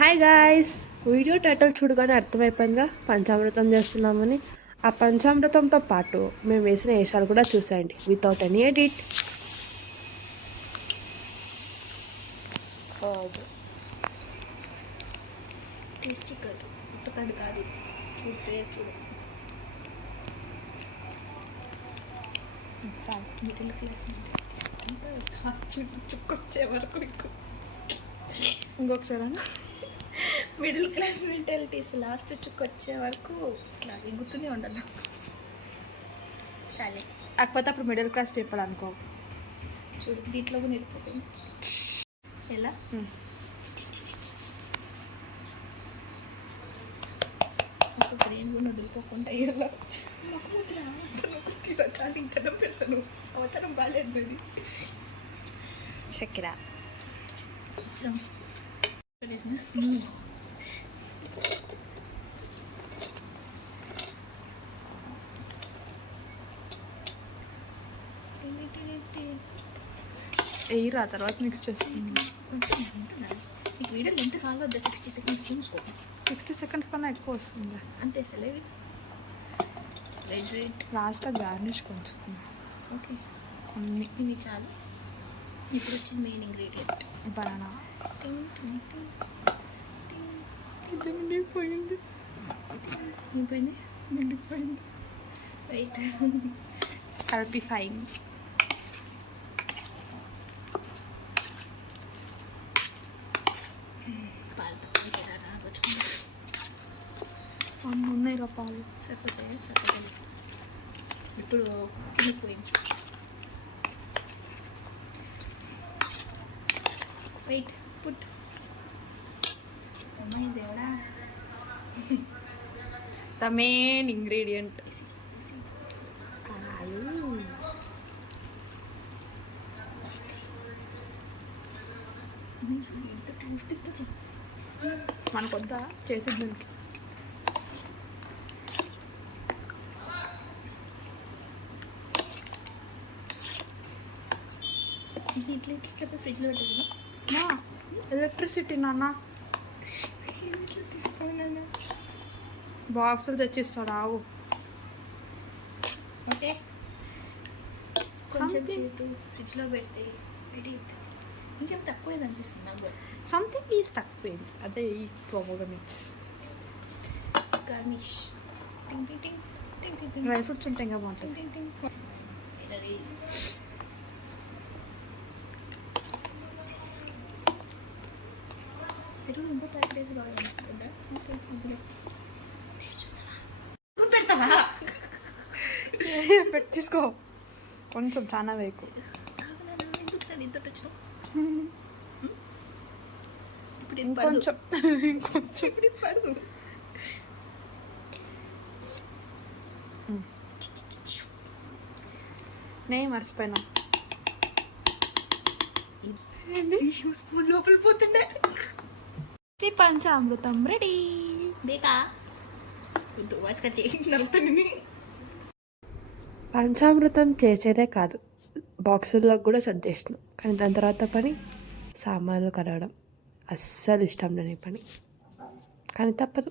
Hi guys, video title చూడగానే అర్థమైపోయిందిగా పంచామృతం చేస్తున్నామని. ఆ పంచామృతంతో పాటు మేము వేసిన వేషాలు కూడా చూసేయండి without any edit. Tasty curd, కొత్త కర్డ్ కాదు, చూడు పేరు చూడు. చాలా మిడిల్ క్లాస్ చుక్కొచ్చే వరకు ఇంకొకసారి మిడిల్ క్లాస్ మెంటాలిటీస్ లాస్ట్ చుక్కొచ్చే వరకు ఇట్లా ఎగుతూనే ఉండాలి. చాలే కాకపోతే అప్పుడు మిడిల్ క్లాస్ పీపుల్ అనుకో. చూడు దీంట్లో కూడా నిలిపోయింది. ఎలా ఒక బ్రెయిన్ కూడా వదిలిపోకుండా ఎలా ముఖముద్ర చాలా ఇంకా పెడతాను. అవతరం బాగాలేదు అది చక్కెర ఎయిరా తర్వాత మిక్స్ చేస్తుంది. మీకు వీడియో లెంత్ కాలేదు, 60 సెకండ్స్ చూసుకో. 60 సెకండ్స్ కన్నా ఎక్కువ వస్తుంది అంతే. సెలవు రైట్ లాస్ట్లో గార్నిష్ కొంచెం. ఓకే, కొన్ని ఇవి చాలు. ఇప్పుడు వచ్చింది మెయిన్ ఇంగ్రీడియంట్ బనానా. ఇది నిండిపోయింది. నిండిపోయింది నిండిపోయింది రైట్. కల్పిఫైయింగ్. ఉన్నాయి రా పాలు. సరిపోతాయి సరిపోతాయి. ఇప్పుడు కింద పోయించు. Weight put. అమ్మాయి దేవుడా, ద మెయిన్ ఇంగ్రీడియంట్ పాలు. మనకొద్దా చేసేది దానికి. ఇది ఇట్లా ఇట్లా ఫ్రిడ్జ్లో పెట్టేది. ఎలక్ట్రిసిటీ నాన్న ఇట్లా తీసుకోవాలి నాన్న. బాక్సులు తెచ్చిస్తాడు ఆవు. ఓకే, కొంచెం చేటు ఫ్రిడ్జ్లో పెడితే రెడీ అవుతుంది. ఇంకేం తక్కువ అనిపిస్తుంది నాకు. సంథింగ్ ఈజ్ తక్కువైంది, అదే ఈ ప్రాబ్లమ్ మిక్స్. గార్నిష్ టింగ్ టింగ్ టింగ్ టింగ్ టింగ్ టింగ్. డ్రై ఫ్రూట్స్ ఉంటే ఇంకా బాగుంటుంది. టింగ్ టింగ్ టింగ్. రెడీ. పెరుగు ఇంకో ప్యాకెట్ వేసి బాగా కదా. ఓకే, ఇప్పుడు పెడతావా? తీసుకో కొంచెం, చాలా వేకు. ఇంకొంచెం ఇంకొంచెం. ఇప్పుడు పడు. నేను మర్చిపోయినా. స్పూన్ లోపల పోతుండే. పంచామృతం రెడీ. బేకా నవ్వుతాను. పంచామృతం చేసేదే కాదు, బాక్సుల్లో కూడా సర్దేసినాం. కానీ దాని తర్వాత పని సామాన్లు కడగడం. అస్సలు ఇష్టం లేని పని, కానీ తప్పదు.